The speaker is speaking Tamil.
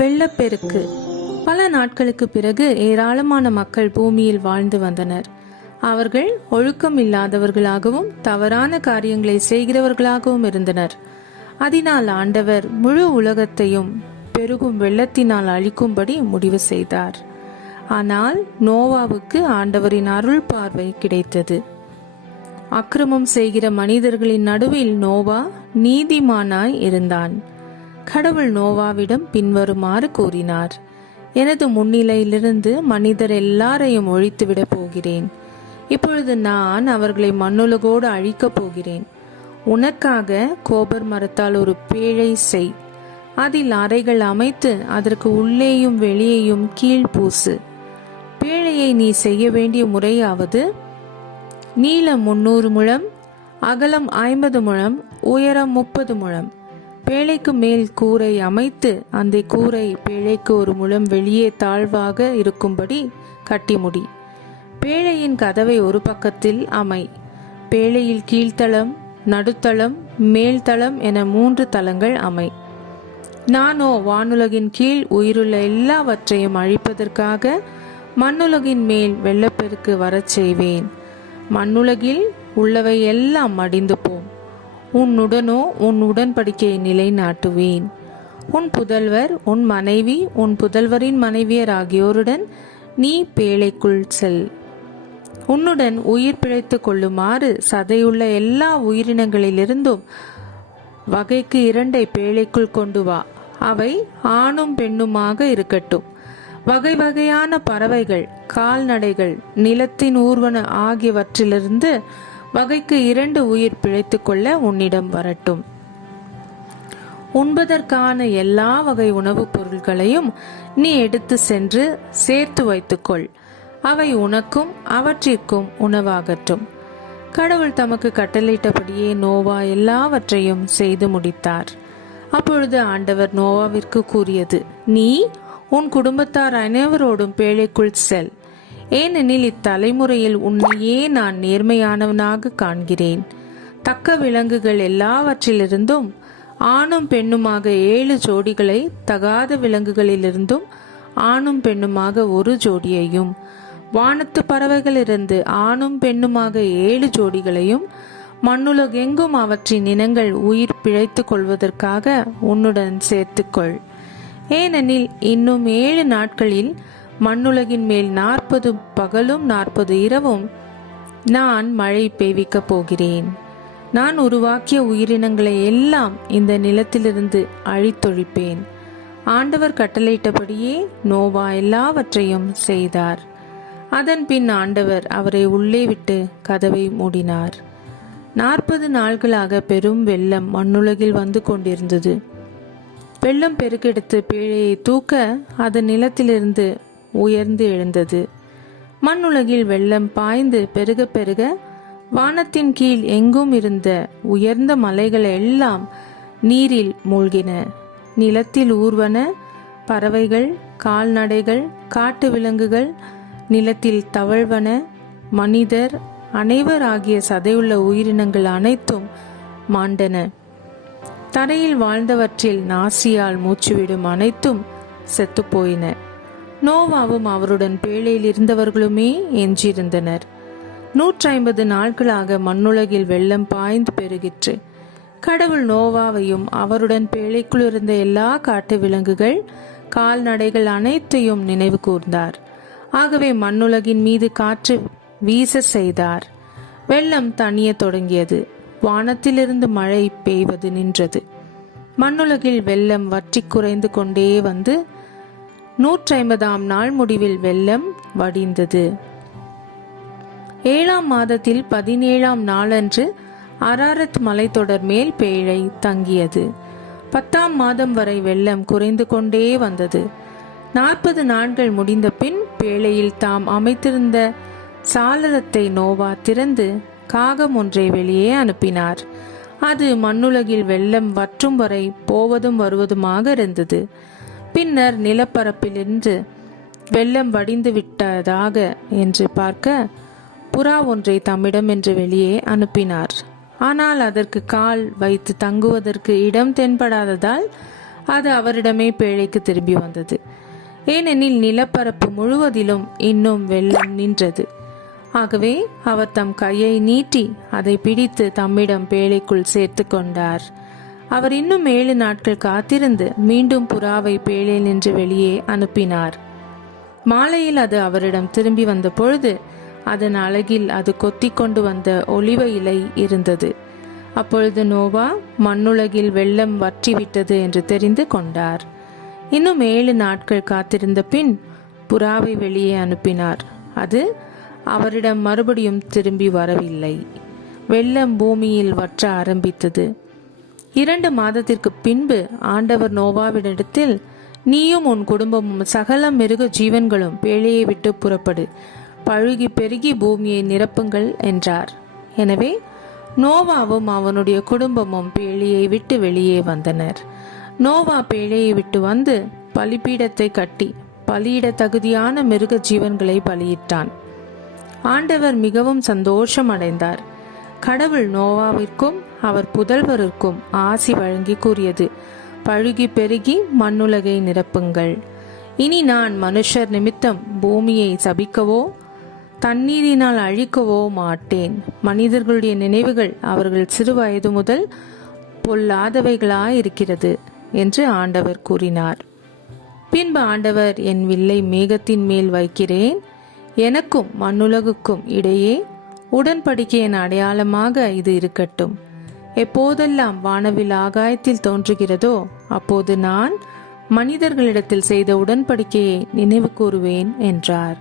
வெள்ளப்பெருக்கு. பல நாட்களுக்கு பிறகு ஏராளமான மக்கள் பூமியில் வாழ்ந்து வந்தனர். அவர்கள் ஒழுக்கம் இல்லாதவர்களாகவும் தவறான காரியங்களை செய்கிறவர்களாகவும் இருந்தனர். அதனால் ஆண்டவர் முழு உலகத்தையும் பெருகும் வெள்ளத்தினால் அழிக்கும்படி முடிவு செய்தார். ஆனால் நோவாவுக்கு ஆண்டவரின் அருள் பார்வை கிடைத்தது. அக்கிரமம் செய்கிற மனிதர்களின் நடுவில் நோவா நீதிமானாய் இருந்தான். கடவுள் நோவாவிடம் பின்வருமாறு கூறினார்: எனது முன்னிலையிலிருந்து மனிதர் எல்லாரையும் ஒழித்துவிடப் போகிறேன். இப்பொழுது நான் அவர்களை மண்ணுலகோடு அழிக்கப் போகிறேன். உனக்காக கோபர் மரத்தால் ஒரு பேழை செய். அதில் அறைகள் அமைத்து அதற்கு உள்ளேயும் வெளியேயும் கீழ் பூசு. பேழையை நீ செய்ய வேண்டிய முறையாவது: நீளம் 300 முழம், அகலம் 50 முழம், உயரம் 30 முழம். பேழைக்கு மேல் கூரை அமைத்து அந்த கூரை பேழைக்கு 1 முழம் வெளியே தாழ்வாக இருக்கும்படி கட்டி முடி. பேழையின் கதவை ஒரு பக்கத்தில் அமை. பேழையில் கீழ்த்தளம், நடுத்தளம், மேல்தளம் என 3 தளங்கள் அமை. நானோ வானுலகின் கீழ் உயிருள்ள எல்லாவற்றையும் அழிப்பதற்காக மண்ணுலகின் மேல் வெள்ளப்பெருக்கு வரச் செய்வேன். மண்ணுலகில் உள்ளவை எல்லாம் மடிந்து போம். உன்னுடனோ உன் உடன்படிக்கையை நிலைநாட்டுவேன். உன் புதல்வர், உன் மனைவி, உன் புதல்வரின் மனைவியர் ஆகியோருடன் நீ பேழைக்குள் செல். உன்னுடன் உயிர் பிழைத்துக் கொள்ளுமாறு சதையுள்ள எல்லா உயிரினங்களிலிருந்தும் வகைக்கு 2 பேழைக்குள் கொண்டு வா. அவை ஆணும் பெண்ணுமாக இருக்கட்டும். வகை வகையான பறவைகள், கால்நடைகள், நிலத்தின் ஊர்வன ஆகியவற்றிலிருந்து வகைக்கு 2 உயிர் பிழைத்துக் கொள்ள உன்னிடம் வரட்டும். உண்பதற்கான எல்லா வகை உணவுப் பொருட்களையும் நீ எடுத்து சென்று சேர்த்து வைத்துக்கொள். அவை உனக்கும் அவற்றிற்கும் உணவாகட்டும். கடவுள் தமக்கு கட்டளையிட்டபடியே நோவா எல்லாவற்றையும் செய்து முடித்தார். அப்பொழுது ஆண்டவர் நோவாவிற்கு கூறியது: நீ உன் குடும்பத்தார் அனைவரோடும் பேழைக்குள் செல். ஏனெனில் இத்தலைமுறையில் உன்னையே நான் நேர்மையானவனாக காண்கிறேன். தக்க விலங்குகள் எல்லாவற்றிலிருந்தும் ஆணும் பெண்ணுமாக 7 ஜோடிகளை, தகாத விலங்குகளிலிருந்தும் ஆணும் பெண்ணுமாக 1 ஜோடியையும், வானத்து பறவைகளிலிருந்து ஆணும் பெண்ணுமாக 7 ஜோடிகளையும், மண்ணுலகெங்கும் அவற்றின் இனங்கள் உயிர் பிழைத்துக் கொள்வதற்காக உன்னுடன் சேர்த்துக்கொள். ஏனெனில் இன்னும் 7 நாட்களில் மண்ணுலகின் மேல் 40 பகலும் 40 இரவும் நான் மழை பெய்விக்கப் போகிறேன். நான் உருவாக்கிய உயிரினங்களை எல்லாம் இந்த நிலத்திலிருந்து அழித்தொழிப்பேன். ஆண்டவர் கட்டளையிட்டபடியே நோவா எல்லாவற்றையும் செய்தார். அதன் பின் ஆண்டவர் அவரை உள்ளே விட்டு கதவை மூடினார். 40 நாட்களாக பெரும் வெள்ளம் மண்ணுலகில் வந்து கொண்டிருந்தது. வெள்ளம் பெருக்கெடுத்து பேழையை தூக்க அது நிலத்திலிருந்து உயர்ந்து எழுந்தது. மண்ணுலகில் வெள்ளம் பாய்ந்து பெருக பெருக வானத்தின் கீழ் எங்கும் இருந்த உயர்ந்த மலைகள் எல்லாம் நீரில் மூழ்கின. நிலத்தில் ஊர்வன பறவைகள், கால்நடைகள், காட்டு விலங்குகள், நிலத்தில் தவழ்வன, மனிதர் அனைவர் ஆகிய சதையுள்ள உயிரினங்கள் அனைத்தும் மாண்டன. தரையில் வாழ்ந்தவற்றில் நாசியால் மூச்சுவிடும் அனைத்தும் செத்துப்போயின. நோவாவும் அவருடன் பேழையில் இருந்தவர்களுமே எஞ்சியிருந்தனர். 150 நாட்களாக மண்ணுலகில் வெள்ளம் பாய்ந்து பெருகிற்று. கடவுள் நோவாவையும் அவருடன் பேழைக்குள் இருந்த எல்லா காட்டு விலங்குகள், கால்நடைகள் அனைத்தையும் நினைவு கூர்ந்தார். ஆகவே மண்ணுலகின் மீது காற்று வீச செய்தார். வெள்ளம் தணிய தொடங்கியது. வானத்திலிருந்து மழை பெய்வது நின்றது. மண்ணுலகில் வெள்ளம் வற்றி குறைந்து கொண்டே வந்து 150ஆம் நாள் முடிவில் வெள்ளம் வடிந்தது. 7ஆம் மாதத்தில் 17ஆம் நாளன்று அராரத் மலைத்தொடர் மேல் பேழை தங்கியது. 10ஆம் மாதம் வரை வெள்ளம் குறைந்து கொண்டே வந்தது. 40 நாட்கள் முடிந்த பின் பேழையில் தாம் அமைத்திருந்த சாளரத்தை நோவா திறந்து காகம் ஒன்றை வெளியே அனுப்பினார். அது மண்ணுலகில் வெள்ளம் வற்றும் வரை போவதும் வருவதுமாக இருந்தது. பின்னர் நிலப்பரப்பிலிருந்து வெள்ளம் வடிந்து விட்டதாக என்று பார்க்க புறா ஒன்றை தம்மிடம் என்று வெளியே அனுப்பினார். ஆனால் அதற்கு கால் வைத்து தங்குவதற்கு இடம் தென்படாததால் அது அவரிடமே பேழைக்கு திரும்பி வந்தது. ஏனெனில் நிலப்பரப்பு முழுவதிலும் இன்னும் வெள்ளம் நின்றது. ஆகவே அவர் தம் கையை நீட்டி அதை பிடித்து தம்மிடம் பேழைக்குள் சேர்த்து கொண்டார். அவர் இன்னும் 7 நாட்கள் காத்திருந்து மீண்டும் புறாவை பேழை நின்று வெளியே அனுப்பினார். மாலையில் அது அவரிடம் திரும்பி வந்த பொழுது அதன் அழகில் அது கொத்தி கொண்டு வந்த ஒலிவ இலை இருந்தது. அப்பொழுது நோவா மண்ணுலகில் வெள்ளம் வற்றிவிட்டது என்று தெரிந்து கொண்டார். இன்னும் 7 நாட்கள் காத்திருந்த பின் புறாவை வெளியே அனுப்பினார். அது அவரிடம் மறுபடியும் திரும்பி வரவில்லை. வெள்ளம் பூமியில் வற்ற ஆரம்பித்தது. 2 மாதத்திற்கு பின்பு ஆண்டவர் நோவாவிடத்தில், நீயும் உன் குடும்பமும் சகல மிருக ஜீவன்களும் பேழையை விட்டு புறப்படு, பழுகி பெருகி பூமியை நிரப்புங்கள் என்றார். எனவே நோவாவும் அவனுடைய குடும்பமும் பேழையை விட்டு வெளியே வந்தனர். நோவா பேழையை விட்டு வந்து பலிபீடத்தை கட்டி பலியிட தகுதியான மிருக ஜீவன்களை பலியிட்டான். ஆண்டவர் மிகவும் சந்தோஷம் அடைந்தார். கடவுள் நோவாவிற்கும் அவர் புதல்வருக்கும் ஆசி வழங்கி கூறியது, பழுகி பெருகி மண்ணுலகை நிரப்புங்கள். இனி நான் மனுஷர் நிமித்தம் பூமியை சபிக்கவோ தண்ணீரினால் அழிக்கவோ மாட்டேன். மனிதர்களுடைய நினைவுகள் அவர்கள் சிறு வயது முதல் பொல்லாதவைகளாயிருக்கிறது என்று ஆண்டவர் கூறினார். பின்பு ஆண்டவர், என் வில்லை மேகத்தின் மேல் வைக்கிறேன், எனக்கும் மண்ணுலகுக்கும் இடையே உடன்படிக்கையின் அடையாளமாக இது இருக்கட்டும். எப்போதெல்லாம் வானவில் ஆகாயத்தில் தோன்றுகிறதோ அப்போது நான் மனிதர்களிடத்தில் செய்த உடன்படிக்கையை நினைவு கூறுவேன் என்றார்.